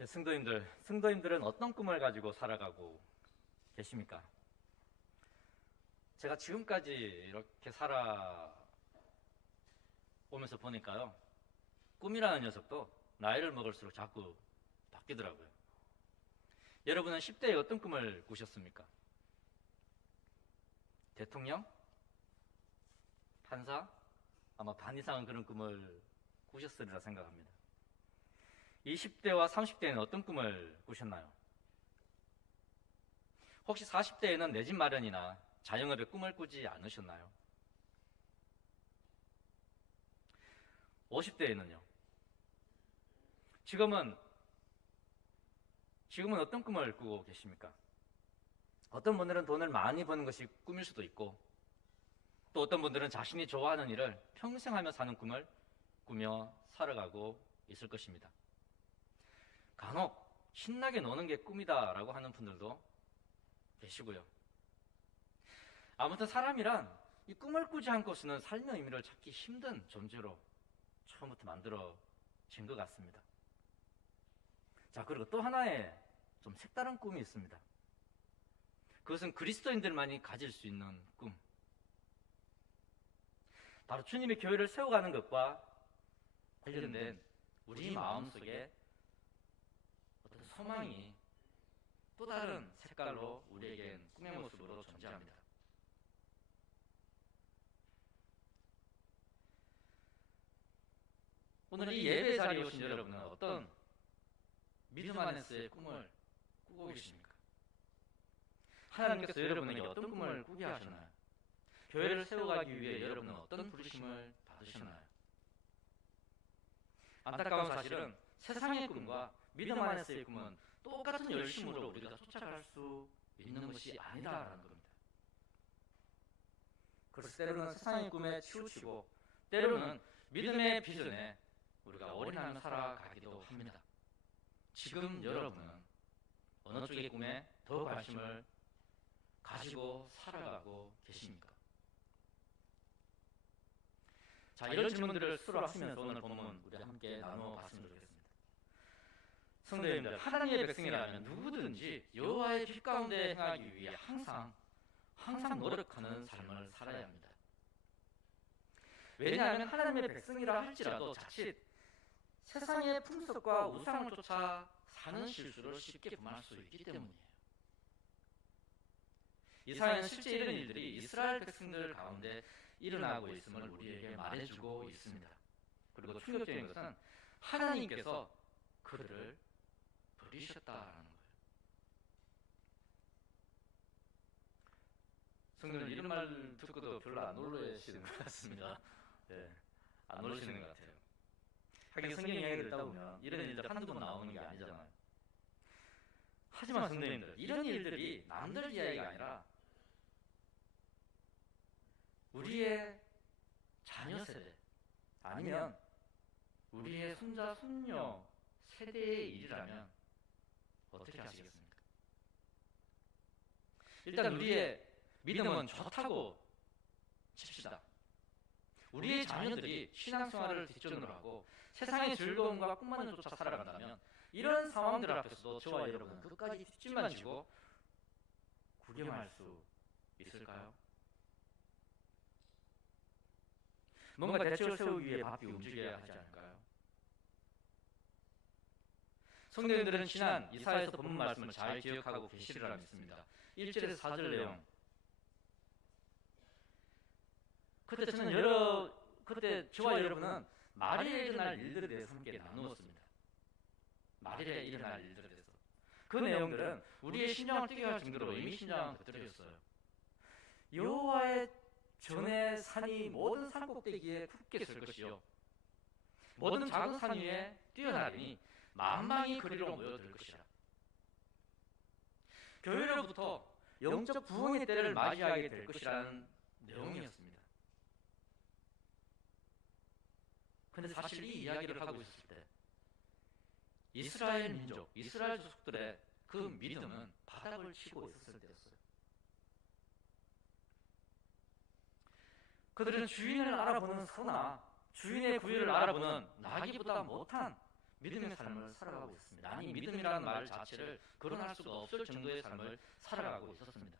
네, 승도님들은 어떤 꿈을 가지고 살아가고 계십니까? 제가 지금까지 이렇게 살아오면서 보니까요, 꿈이라는 녀석도 나이를 먹을수록 자꾸 바뀌더라고요. 여러분은 10대에 어떤 꿈을 꾸셨습니까? 대통령? 판사? 아마 반 이상은 그런 꿈을 꾸셨으리라 생각합니다. 20대와 30대에는 어떤 꿈을 꾸셨나요? 혹시 40대에는 내 집 마련이나 자영업의 꿈을 꾸지 않으셨나요? 50대에는요? 지금은 어떤 꿈을 꾸고 계십니까? 어떤 분들은 돈을 많이 버는 것이 꿈일 수도 있고, 또 어떤 분들은 자신이 좋아하는 일을 평생 하며 사는 꿈을 꾸며 살아가고 있을 것입니다. 간혹 신나게 노는 게 꿈이다라고 하는 분들도 계시고요. 아무튼 사람이란 이 꿈을 꾸지 않고서는 삶의 의미를 찾기 힘든 존재로 처음부터 만들어진 것 같습니다. 자, 그리고 또 하나의 좀 색다른 꿈이 있습니다. 그것은 그리스도인들만이 가질 수 있는 꿈. 바로 주님의 교회를 세워가는 것과 관련된 우리 마음속에 어떤 소망이 또 다른 색깔로 우리에겐 꿈의 모습으로 존재합니다. 오늘 이 예배 자리에 오신 여러분은 어떤 믿음 안에서의 꿈을 꾸고 계십니까? 하나님께서 여러분에게 어떤 꿈을 꾸게 하셨나요? 교회를 세워가기 위해 여러분은 어떤 부르심을 받으셨나요? 안타까운 사실은 세상의 꿈과 믿음 안에서의 꿈은 똑같은 열심으로 우리가 쫓아갈 수 있는 것이 아니다라는 겁니다. 그래서 때로는 세상의 꿈에 치우치고 때로는 믿음의 비전에 우리가 올인하며 살아가기도 합니다. 지금 여러분은 어느 쪽의 꿈에 더 관심을 가지고 살아가고 계십니까? 자, 이런 질문들을 스스로 하시면서 오늘 본문 우리 함께 나눠봤으면 좋겠습니다. 성도님들, 하나님의 백성이라면 누구든지 여호와의 빛 가운데 행하기 위해 항상 노력하는 삶을 살아야 합니다. 왜냐하면 하나님의 백성이라 할지라도 자칫 세상의 풍속과 우상을 쫓아 사는 실수를 쉽게 범할 수 있기 때문이에요. 이사야는 실제 이런 일들이 이스라엘 백성들 가운데 일어나고 있음을 우리에게 말해주고 있습니다. 그리고 충격적인 것은 하나님께서 그들을 버리셨다라는 거예요. 성도들, 이런 말 듣고도 별로 안 놀라시는 것 같습니다. 네, 안 놀라시는 것 같아요. 하긴 성경 이야기를 읽다 보면 이런 일들 한두 번 나오는 게 아니잖아요. 하지만 성도님들, 이런 일들이 남들 이야기가 아니라 우리의 자녀 세대 아니면 우리의 손자, 손녀 세대의 일이라면 어떻게 하시겠습니까? 일단 우리의 믿음은 좋다고 칩시다. 우리의 자녀들이 신앙생활을 뒷전으로 하고 세상의 즐거움과 꿈만을 쫓아 살아간다면 이런 상황들 앞에서도 저와 여러분은 끝까지 뒷짐만 지고 구경할 수 있을까요? 뭔가 대책을 세우기 위해 바삐 움직여야 하지 않을까요? 성도님들은 지난 이사야에서 본문 말씀을 잘 기억하고 계시리라 믿습니다. 1절에서 4절 내용. 그때 저와 여러분은 말일에 일어날 일들에 대해서 함께 나누었습니다. 말일에 일어날 일들에 대해서. 그 내용들은 우리의 심장을 뛰게 할 정도로 이미 심장은 겉들여졌어요. 여호와의 전에 산이 모든 산 꼭대기에 굳게 설 것이요 모든 작은 산 위에 뛰어나리니 만방이 그리로 모여들 것이라. 교회로부터 영적 부흥의 때를 맞이하게 될 것이라는 내용이었습니다. 그런데 사실 이 이야기를 하고 있었을 때 이스라엘 민족, 이스라엘 족속들의 그 믿음은 바닥을 치고 있었을 때였어요. 그들은 주인을 알아보는 소나 주인의 구유를 알아보는 나귀보다 못한 믿음의 삶을 살아가고 있었습니다. 아니, 믿음이라는 말 자체를 거론할 수가 없을 정도의 삶을 살아가고 있었습니다.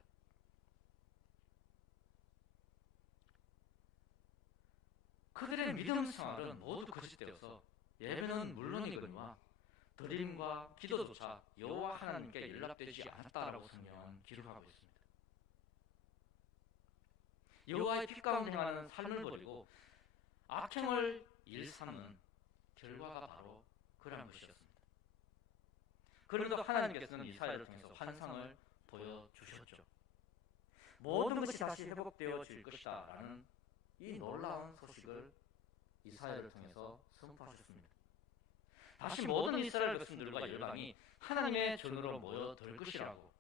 그들의 믿음 생활은 모두 거짓되어서 예배는 물론이거니와 드림과 기도조차 여호와 하나님께 연락되지 않았다라고 성경은 기록하고 있습니다. 여호와의 빛 가운데 행하는 삶을 버리고 악행을 일삼는 결과가 바로 그러한 것이었습니다. 그런데도 하나님께서는 이사야를 통해서 환상을 보여주셨죠. 모든 것이 다시 회복되어질 것이다 라는 이 놀라운 소식을 이사야를 통해서 선포하셨습니다. 다시 모든 이스라엘 백성들과 열방이 하나님의 전으로 모여들 것이라고,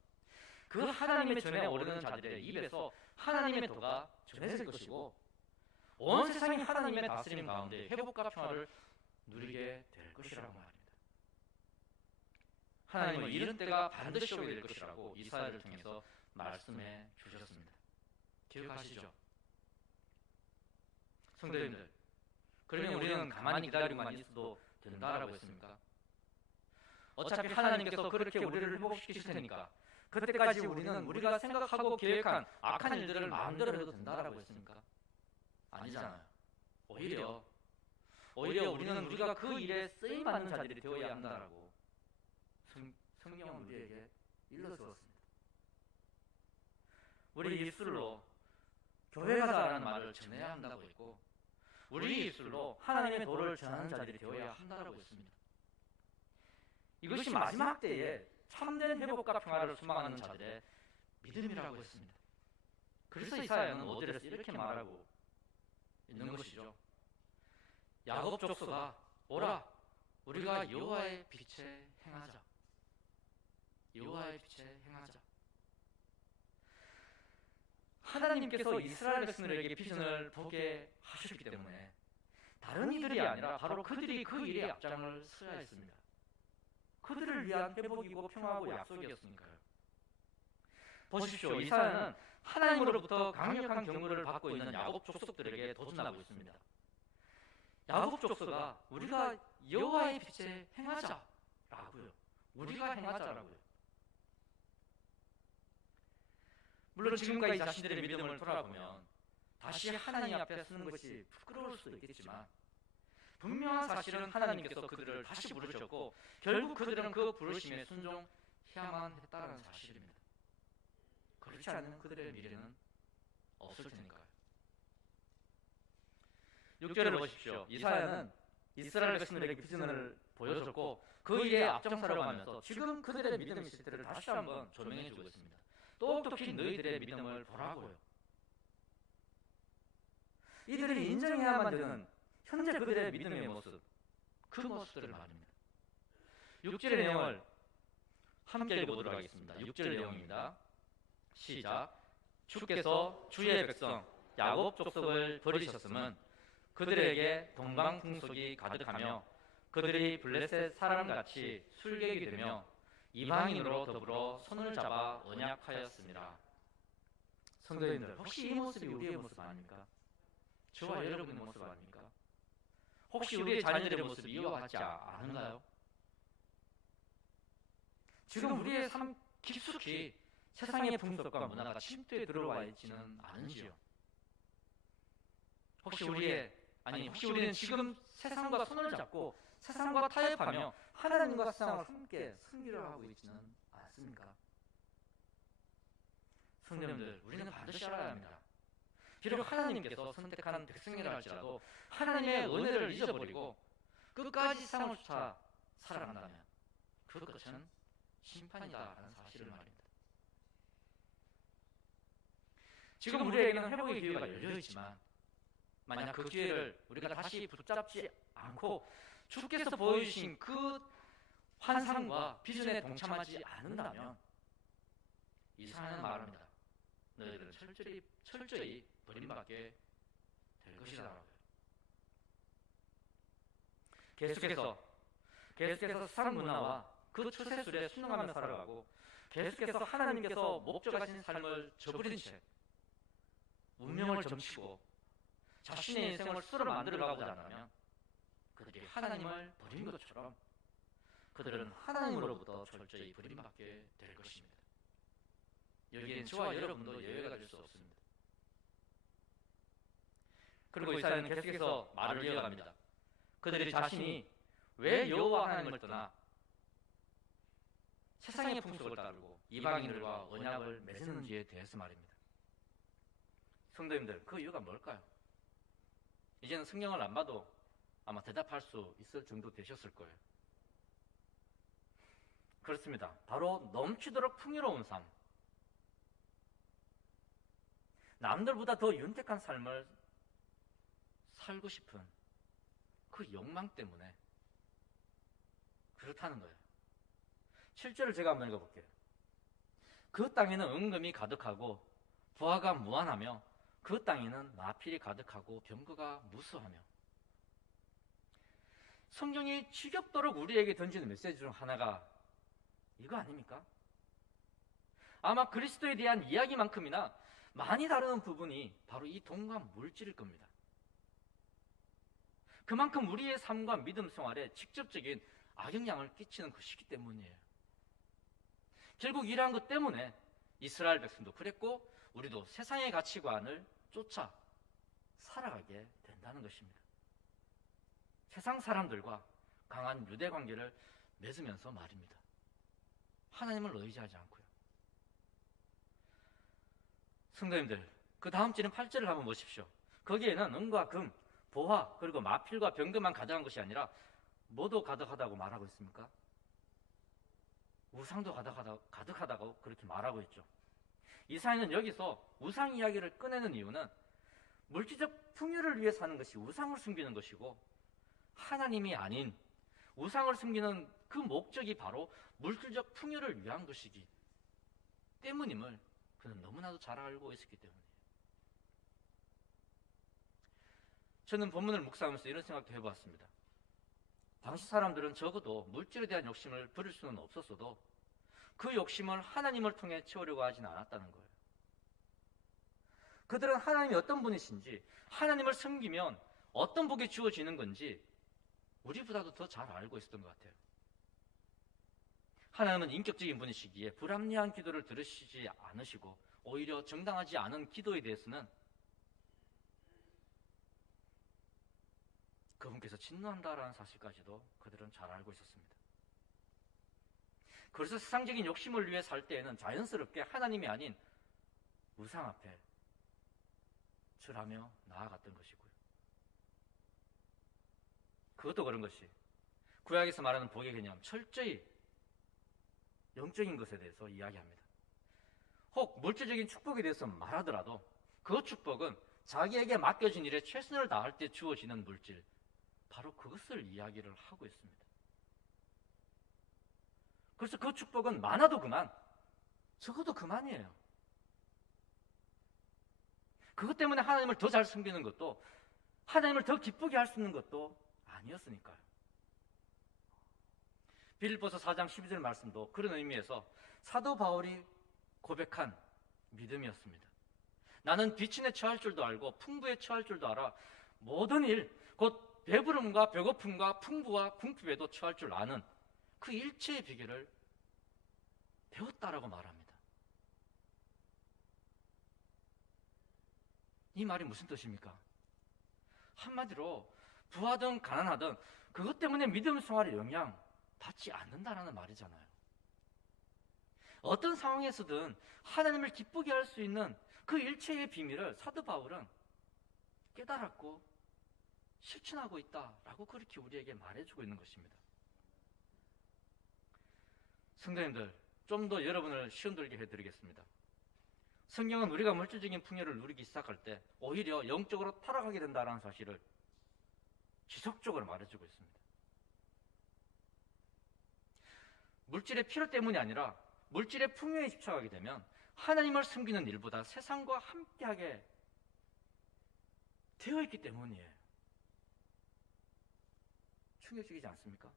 그 하나님의 전에 오르는 자들의 입에서 하나님의 도가 전해질 것이고 온 세상이 하나님의 다스림 가운데 회복과 평화를 누리게 될 것이라고 말합니다. 하나님은 이런 때가 반드시 오게 될 것이라고 이사야를 통해서 말씀해 주셨습니다. 기억하시죠? 성도님들, 그러면 우리는 가만히 기다리고만 있어도 된다라고 했습니까? 어차피 하나님께서 그렇게 우리를 회복시키실 테니까 그때까지 우리는 우리가 생각하고 계획한 악한 일들을 마음대로 해도 된다라고 했습니까? 아니잖아요. 오히려 우리는 우리가 그 일에 쓰임받는 자들이 되어야 한다라고 성경은 우리에게 일러주었습니다. 우리 입술로 교회 가자라는 말을 전해야 한다고 했고, 우리 입술로 하나님의 도를 전하는 자들이 되어야 한다고 했습니다. 이것이 마지막 때에 참된 회복과 평화를 소망하는 자들의 믿음이라고 했습니다. 그래서 이사야는 5절에서 이렇게 말하고 있는 것이죠. 야곱 족속아 오라, 우리가 여호와의 빛에 행하자. 여호와의 빛에 행하자. 하나님께서 이스라엘 백성들에게 비전을 보게 하셨기 때문에 다른 이들이 아니라 바로 그들이 그 일에 앞장을 서야 했습니다. 그들을 위한 회복이고 평화고 약속이었으니까요. 보십시오. 이사야는 하나님으로부터 강력한 경고를 받고 있는 야곱 족속들에게 도전하고 있습니다. 야곱 족속아 우리가 여호와의 빛에 행하자라고요. 우리가 행하자라고요. 물론 지금까지 자신들의 믿음을 돌아보면 다시 하나님 앞에 서는 것이 부끄러울 수도 있겠지만 분명한 사실은 하나님께서 그들을 다시 부르셨고 결국 그들은 그 부르심에 순종해야만 했다는 사실입니다. 그렇지 않으면 그들의 미래는 없을 테니까요. 6절을 보십시오. 이사야는 이스라엘 백성들에게 비전을 보여줬고 그 일에 앞장서려가면서 지금 그들의 믿음의 실태를 다시 한번 조명해주고 있습니다. 똑똑히 너희들의 믿음을 보라고요. 이들이 인정해야만 되는 현재 그들의 믿음의 모습, 그 모습들을 말합니다. 6절의 내용을 함께 읽어보도록 하겠습니다. 6절 내용입니다. 시작. 주께서 주의 백성 야곱 족속을 버리셨음은 그들에게 동방풍속이 가득하며 그들이 블레셋 사람같이 술객이 되며 이방인으로 더불어 손을 잡아 언약하였습니다. 성도님들, 혹시 이 모습이 우리의 모습 아닙니까? 저와 여러분의 모습 아닙니까? 혹시 우리의 자녀들의 모습이 이와 같지 않은가요? 지금 우리의 삶 깊숙이 세상의 풍속과 문화가 침투해 들어와 있지는 않은지요? 혹시 우리는 지금 세상과 손을 잡고 세상과 타협하며 하나님과 세상을 함께 승리를 하고 있지는 않습니까? 성도님들, 우리는 반드시 알아야 합니다. 비록 하나님께서 선택한 백성이라 할지라도 하나님의 은혜를 잊어버리고 끝까지 세상을 쫓아 살아간다면 그 끝은 심판이다라는 사실을 말입니다. 지금 우리에게는 회복의 기회가 열려있지만 만약 그 기회를 우리가 다시 붙잡지 않고 주께서 보여주신 그 환상과 비전에 동참하지 않는다면 이사야는 말합니다. 너희들은 철저히 버림받게 될 것이라고요. 계속해서 세상 문화와 그 추세술에 순응하며 살아가고 계속해서 하나님께서 목적하신 삶을 저버린 채 운명을 점치고 자신의 인생을 스스로 만들어가고자 한다면 그들이 하나님을 버린 것처럼 그들은 하나님으로부터 철저히 버림받게 될 것입니다. 여기엔 저와 여러분도 예외가 될 수 없습니다. 그리고 이사야는 계속해서 말을 이어갑니다. 그들이 자신이 왜 여호와 하나님을 떠나 세상의 풍속을 따르고 이방인들과 언약을 맺었는지에 대해서 말입니다. 성도님들, 그 이유가 뭘까요? 이제는 성경을 안 봐도 아마 대답할 수 있을 정도 되셨을 거예요. 그렇습니다. 바로 넘치도록 풍요로운 삶, 남들보다 더 윤택한 삶을 살고 싶은 그 욕망 때문에 그렇다는 거예요. 7절을 제가 한번 읽어볼게요. 그 땅에는 은금이 가득하고 부하가 무한하며 그 땅에는 마필이 가득하고 병거가 무수하며. 성경이 지겹도록 우리에게 던지는 메시지 중 하나가 이거 아닙니까? 아마 그리스도에 대한 이야기만큼이나 많이 다루는 부분이 바로 이 돈과 물질일 겁니다. 그만큼 우리의 삶과 믿음 생활에 직접적인 악영향을 끼치는 것이기 때문이에요. 결국 이러한 것 때문에 이스라엘 백성도 그랬고 우리도 세상의 가치관을 쫓아 살아가게 된다는 것입니다. 세상 사람들과 강한 유대 관계를 맺으면서 말입니다. 하나님을 의지하지 않고요. 성도님들, 그 다음 절인 8절을 한번 보십시오. 거기에는 은과 금, 보화, 그리고 마필과 병거만 가득한 것이 아니라 뭐도 가득하다고 말하고 있습니까? 우상도 가득하다고 그렇게 말하고 있죠. 이사야는 여기서 우상 이야기를 꺼내는 이유는 물질적 풍요를 위해 사는 것이 우상을 숨기는 것이고 하나님이 아닌 우상을 숨기는 그 목적이 바로 물질적 풍요를 위한 것이기 때문임을 그는 너무나도 잘 알고 있었기 때문이에요. 저는 본문을 묵상하면서 이런 생각도 해보았습니다. 당시 사람들은 적어도 물질에 대한 욕심을 버릴 수는 없었어도 그 욕심을 하나님을 통해 채우려고 하진 않았다는 거예요. 그들은 하나님이 어떤 분이신지, 하나님을 섬기면 어떤 복이 주어지는 건지 우리보다도 더 잘 알고 있었던 것 같아요. 하나님은 인격적인 분이시기에 불합리한 기도를 들으시지 않으시고 오히려 정당하지 않은 기도에 대해서는 그분께서 진노한다라는 사실까지도 그들은 잘 알고 있었습니다. 그래서 세상적인 욕심을 위해 살 때에는 자연스럽게 하나님이 아닌 우상 앞에 절하며 나아갔던 것이고요. 그것도 그런 것이 구약에서 말하는 복의 개념, 철저히 영적인 것에 대해서 이야기합니다. 혹 물질적인 축복에 대해서 말하더라도 그 축복은 자기에게 맡겨진 일에 최선을 다할 때 주어지는 물질, 바로 그것을 이야기를 하고 있습니다. 그래서 그 축복은 많아도 그만, 적어도 그만이에요. 그것 때문에 하나님을 더 잘 섬기는 것도, 하나님을 더 기쁘게 할 수 있는 것도 아니었으니까요. 빌립보서 4장 12절 말씀도 그런 의미에서 사도 바울이 고백한 믿음이었습니다. 나는 비친에 처할 줄도 알고 풍부에 처할 줄도 알아 모든 일, 곧 배부름과 배고픔과 풍부와 궁핍에도 처할 줄 아는 그 일체의 비결을 배웠다라고 말합니다. 이 말이 무슨 뜻입니까? 한마디로 부하든 가난하든 그것 때문에 믿음 생활에 영향 받지 않는다라는 말이잖아요. 어떤 상황에서든 하나님을 기쁘게 할 수 있는 그 일체의 비밀을 사도 바울은 깨달았고 실천하고 있다라고 그렇게 우리에게 말해주고 있는 것입니다. 성도님들, 좀 더 여러분을 시험 들게 해드리겠습니다. 성경은 우리가 물질적인 풍요를 누리기 시작할 때 오히려 영적으로 타락하게 된다는 사실을 지속적으로 말해주고 있습니다. 물질의 필요 때문이 아니라 물질의 풍요에 집착하게 되면 하나님을 섬기는 일보다 세상과 함께하게 되어 있기 때문이에요. 충격적이지 않습니까?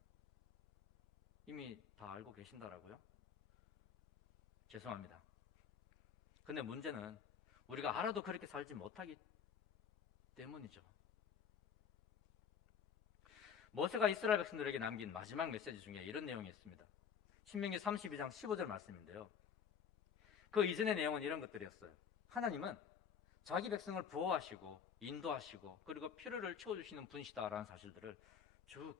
이미 다 알고 계신다라고요? 죄송합니다. 근데 문제는 우리가 알아도 그렇게 살지 못하기 때문이죠. 모세가 이스라엘 백성들에게 남긴 마지막 메시지 중에 이런 내용이 있습니다. 신명기 32장 15절 말씀인데요. 그 이전의 내용은 이런 것들이었어요. 하나님은 자기 백성을 보호하시고 인도하시고 그리고 필요를 채워주시는 분이시다라는 사실들을 쭉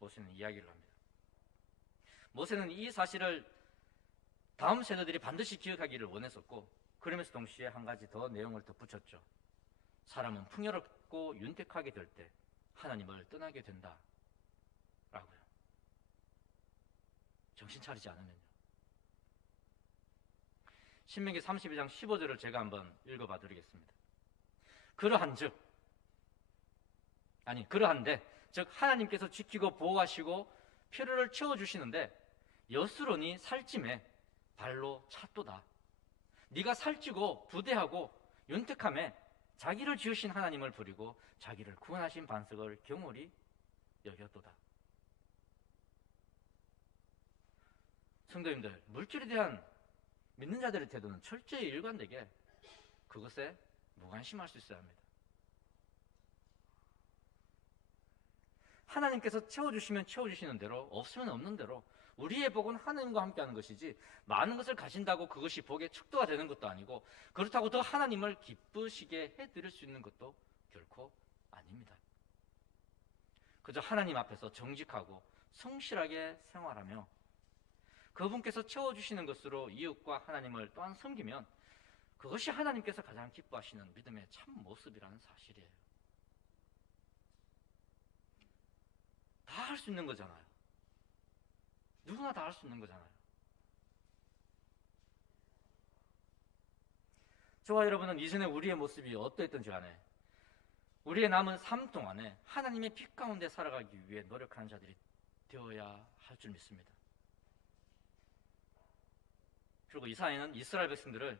모세는 이야기를 합니다. 모세는 이 사실을 다음 세대들이 반드시 기억하기를 원했었고, 그러면서 동시에 한 가지 더 내용을 덧붙였죠. 사람은 풍요롭고 윤택하게 될 때 하나님을 떠나게 된다 라고요. 정신 차리지 않으면요. 신명기 32장 15절을 제가 한번 읽어봐 드리겠습니다. 그러한데 즉 하나님께서 지키고 보호하시고 필요를 채워주시는데 여스로니 살찜에 발로 찼도다. 네가 살찌고 부대하고 윤택함에 자기를 지으신 하나님을 버리고 자기를 구원하신 반석을 경홀히 여겼도다. 성도님들, 물질에 대한 믿는 자들의 태도는 철저히 일관되게 그것에 무관심할 수 있어야 합니다. 하나님께서 채워주시면 채워주시는 대로, 없으면 없는 대로 우리의 복은 하나님과 함께하는 것이지 많은 것을 가진다고 그것이 복의 척도가 되는 것도 아니고 그렇다고 더 하나님을 기쁘시게 해드릴 수 있는 것도 결코 아닙니다. 그저 하나님 앞에서 정직하고 성실하게 생활하며 그분께서 채워주시는 것으로 이웃과 하나님을 또한 섬기면 그것이 하나님께서 가장 기뻐하시는 믿음의 참 모습이라는 사실이에요. 다 할 수 있는 거잖아요. 누구나 다 할 수 있는 거잖아요. 저와 여러분은 이전에 우리의 모습이 어떠했던지 간에 우리의 남은 삶 동안에 하나님의 빛 가운데 살아가기 위해 노력하는 자들이 되어야 할 줄 믿습니다. 그리고 이사야는 이스라엘 백성들을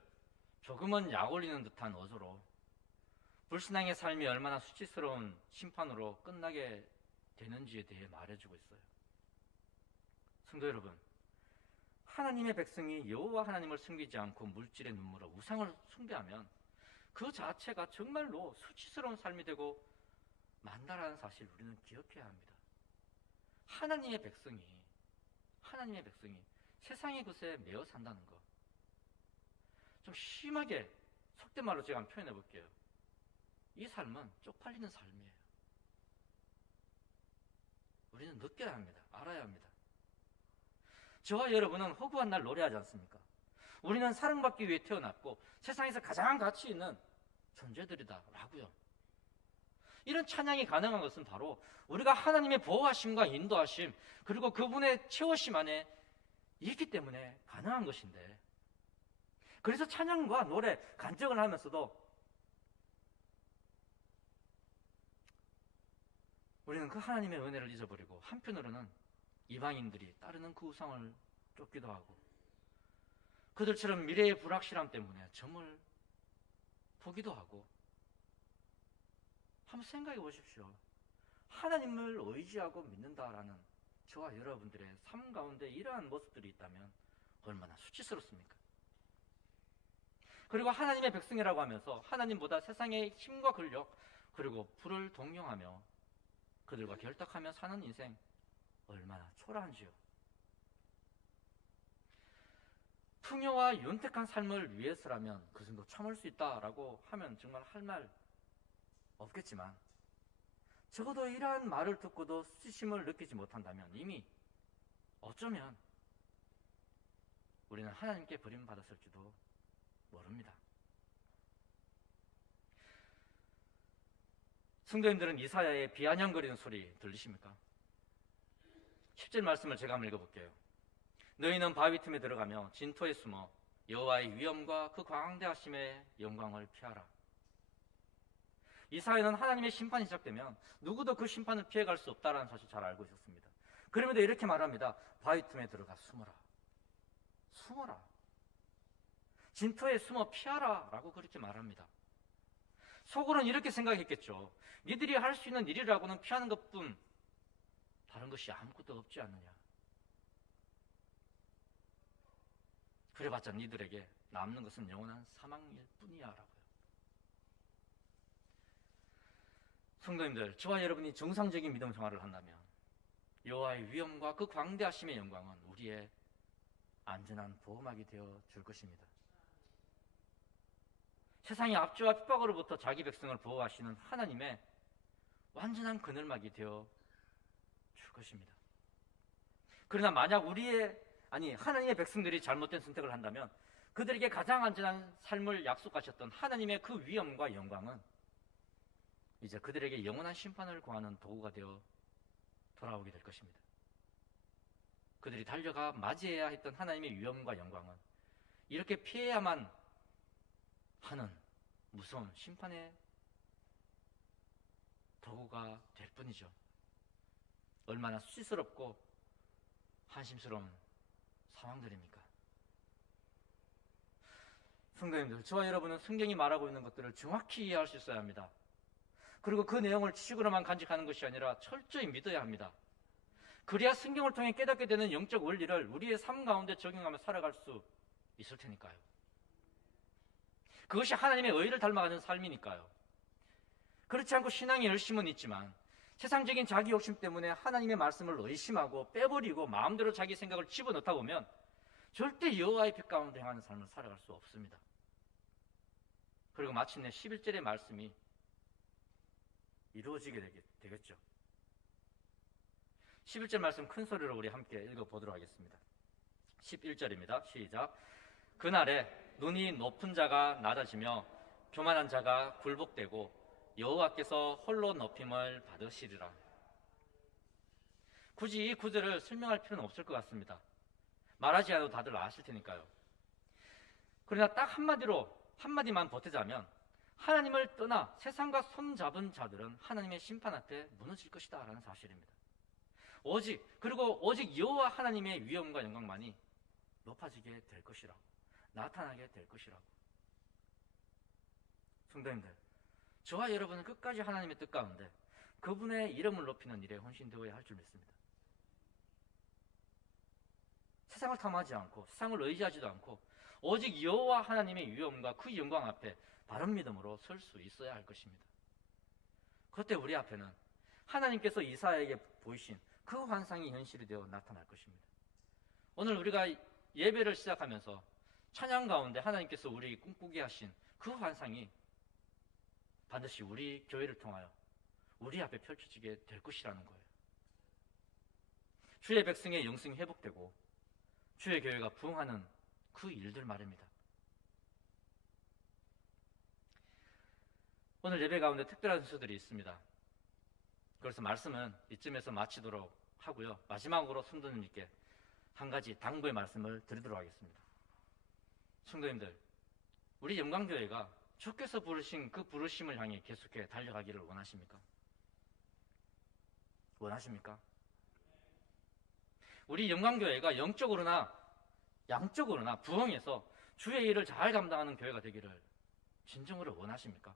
조금은 약 올리는 듯한 어조로 불신앙의 삶이 얼마나 수치스러운 심판으로 끝나게 되는지에 대해 말해주고 있어요. 성도 여러분, 하나님의 백성이 여호와 하나님을 섬기지 않고 물질의 눈물로 우상을 숭배하면 그 자체가 정말로 수치스러운 삶이 되고 만다라는 사실 우리는 기억해야 합니다. 하나님의 백성이 세상의 것에 매여 산다는 것, 좀 심하게 속된 말로 제가 한번 표현해 볼게요. 이 삶은 쪽팔리는 삶이에요. 우리는 느껴야 합니다. 알아야 합니다. 저와 여러분은 허구한 날 노래하지 않습니까? 우리는 사랑받기 위해 태어났고 세상에서 가장 가치 있는 존재들이다 라고요. 이런 찬양이 가능한 것은 바로 우리가 하나님의 보호하심과 인도하심 그리고 그분의 채워심 안에 있기 때문에 가능한 것인데, 그래서 찬양과 노래, 간증을 하면서도 우리는 그 하나님의 은혜를 잊어버리고 한편으로는 이방인들이 따르는 그 우상을 쫓기도 하고 그들처럼 미래의 불확실함 때문에 점을 보기도 하고. 한번 생각해 보십시오. 하나님을 의지하고 믿는다라는 저와 여러분들의 삶 가운데 이러한 모습들이 있다면 얼마나 수치스럽습니까? 그리고 하나님의 백성이라고 하면서 하나님보다 세상의 힘과 권력 그리고 부를 동경하며 그들과 결탁하며 사는 인생 얼마나 초라한지요. 풍요와 윤택한 삶을 위해서라면 그 정도 참을 수 있다라고 하면 정말 할 말 없겠지만, 적어도 이러한 말을 듣고도 수치심을 느끼지 못한다면 이미 어쩌면 우리는 하나님께 버림받았을지도 모릅니다. 성도님들은 이사야의 비아냥거리는 소리 들리십니까? 10절 말씀을 제가 한번 읽어볼게요. 너희는 바위 틈에 들어가며 진토에 숨어 여호와의 위엄과 그 광대하심의 영광을 피하라. 이사야는 하나님의 심판이 시작되면 누구도 그 심판을 피해갈 수 없다는 사실 잘 알고 있었습니다. 그럼에도 이렇게 말합니다. 바위 틈에 들어가 숨어라. 숨어라. 진토에 숨어 피하라 라고 그렇게 말합니다. 속으로는 이렇게 생각했겠죠. 니들이 할 수 있는 일이라고는 피하는 것뿐 다른 것이 아무것도 없지 않느냐. 그래봤자 니들에게 남는 것은 영원한 사망일 뿐이야 라고요. 성도님들, 저와 여러분이 정상적인 믿음 생활을 한다면 여호와의 위엄과 그 광대하심의 영광은 우리의 안전한 보호막이 되어 줄 것입니다. 세상의 압제와 핍박으로부터 자기 백성을 보호하시는 하나님의 완전한 그늘막이 되어 줄 것입니다. 그러나 만약 하나님의 백성들이 잘못된 선택을 한다면 그들에게 가장 안전한 삶을 약속하셨던 하나님의 그 위엄과 영광은 이제 그들에게 영원한 심판을 구하는 도구가 되어 돌아오게 될 것입니다. 그들이 달려가 맞이해야 했던 하나님의 위엄과 영광은 이렇게 피해야만 하는 무서운 심판의 도구가 될 뿐이죠. 얼마나 수치스럽고 한심스러운 상황들입니까? 성도님들, 저와 여러분은 성경이 말하고 있는 것들을 정확히 이해할 수 있어야 합니다. 그리고 그 내용을 지식으로만 간직하는 것이 아니라 철저히 믿어야 합니다. 그래야 성경을 통해 깨닫게 되는 영적 원리를 우리의 삶 가운데 적용하며 살아갈 수 있을 테니까요. 그것이 하나님의 의를 닮아가는 삶이니까요. 그렇지 않고 신앙의 열심은 있지만 세상적인 자기 욕심 때문에 하나님의 말씀을 의심하고 빼버리고 마음대로 자기 생각을 집어넣다 보면 절대 여호와의 빛 가운데 행하는 삶을 살아갈 수 없습니다. 그리고 마침내 11절의 말씀이 이루어지게 되겠죠. 11절 말씀 큰 소리로 우리 함께 읽어보도록 하겠습니다. 11절입니다. 시작. 그날에 눈이 높은 자가 낮아지며 교만한 자가 굴복되고 여호와께서 홀로 높임을 받으시리라. 굳이 이 구절을 설명할 필요는 없을 것 같습니다. 말하지 않아도 다들 아실 테니까요. 그러나 딱 한마디만 보태자면 하나님을 떠나 세상과 손잡은 자들은 하나님의 심판 앞에 무너질 것이다 라는 사실입니다. 오직 여호와 하나님의 위엄과 영광만이 높아지게 될 것이라고, 나타나게 될 것이라고. 성도님들, 저와 여러분은 끝까지 하나님의 뜻 가운데 그분의 이름을 높이는 일에 헌신되어야 할 줄 믿습니다. 세상을 탐하지 않고 세상을 의지하지도 않고 오직 여호와 하나님의 위엄과 그 영광 앞에 바른 믿음으로 설 수 있어야 할 것입니다. 그때 우리 앞에는 하나님께서 이사야에게 보이신 그 환상이 현실이 되어 나타날 것입니다. 오늘 우리가 예배를 시작하면서 찬양 가운데 하나님께서 우리 꿈꾸게 하신 그 환상이 반드시 우리 교회를 통하여 우리 앞에 펼쳐지게 될 것이라는 거예요. 주의 백성의 영성이 회복되고 주의 교회가 부흥하는 그 일들 말입니다. 오늘 예배 가운데 특별한 순서들이 있습니다. 그래서 말씀은 이쯤에서 마치도록 하고요. 마지막으로 성도님께 한 가지 당부의 말씀을 드리도록 하겠습니다. 성도님들, 우리 영광교회가 주께서 부르신 그 부르심을 향해 계속해 달려가기를 원하십니까? 원하십니까? 우리 영광교회가 영적으로나 양적으로나 부흥해서 주의 일을 잘 감당하는 교회가 되기를 진정으로 원하십니까?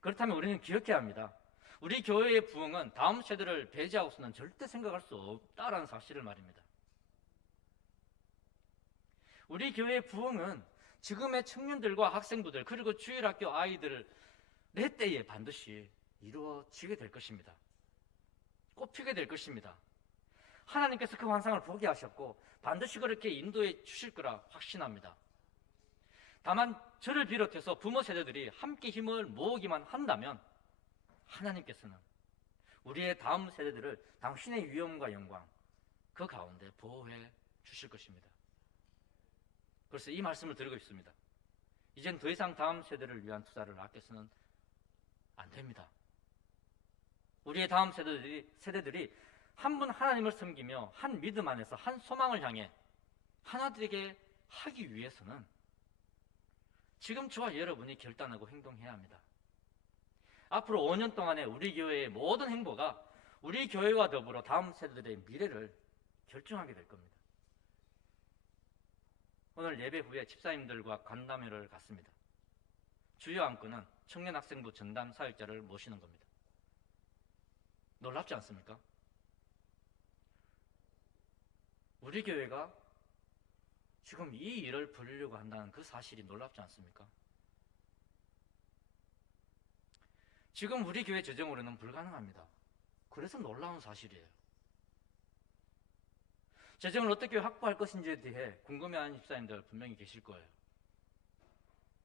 그렇다면 우리는 기억해야 합니다. 우리 교회의 부흥은 다음 세대를 배제하고서는 절대 생각할 수 없다라는 사실을 말입니다. 우리 교회의 부흥은 지금의 청년들과 학생부들 그리고 주일학교 아이들의 때에 반드시 이루어지게 될 것입니다. 꽃피게 될 것입니다. 하나님께서 그 환상을 보게 하셨고 반드시 그렇게 인도해 주실 거라 확신합니다. 다만 저를 비롯해서 부모 세대들이 함께 힘을 모으기만 한다면 하나님께서는 우리의 다음 세대들을 당신의 위엄과 영광 그 가운데 보호해 주실 것입니다. 그래서 이 말씀을 드리고 있습니다. 이젠 더 이상 다음 세대를 위한 투자를 아껴서는 안 됩니다. 우리의 다음 세대들이 한 분 하나님을 섬기며 한 믿음 안에서 한 소망을 향해 하나 되게 하기 위해서는 지금 저와 여러분이 결단하고 행동해야 합니다. 앞으로 5년 동안의 우리 교회의 모든 행보가 우리 교회와 더불어 다음 세대들의 미래를 결정하게 될 겁니다. 오늘 예배 후에 집사님들과 간담회를 갖습니다. 주요 안건은 청년학생부 전담 사역자를 모시는 겁니다. 놀랍지 않습니까? 우리 교회가 지금 이 일을 벌이려고 한다는 그 사실이 놀랍지 않습니까? 지금 우리 교회 재정으로는 불가능합니다. 그래서 놀라운 사실이에요. 재정을 어떻게 확보할 것인지에 대해 궁금해하는 집사님들 분명히 계실 거예요.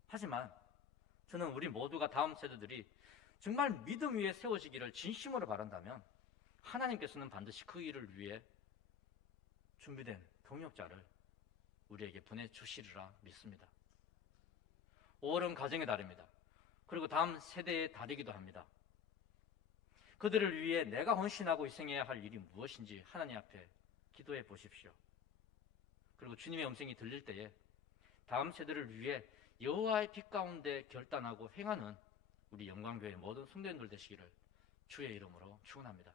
하지만 저는 우리 모두가 다음 세대들이 정말 믿음 위에 세워지기를 진심으로 바란다면 하나님께서는 반드시 그 일을 위해 준비된 동역자를 우리에게 보내주시리라 믿습니다. 5월은 가정의 달입니다. 그리고 다음 세대의 달이기도 합니다. 그들을 위해 내가 헌신하고 희생해야 할 일이 무엇인지 하나님 앞에 기도해 보십시오. 그리고 주님의 음성이 들릴 때에 다음 세대를 위해 여호와의 빛 가운데 결단하고 행하는 우리 영광교회 모든 성도님들 되시기를 주의 이름으로 축원합니다.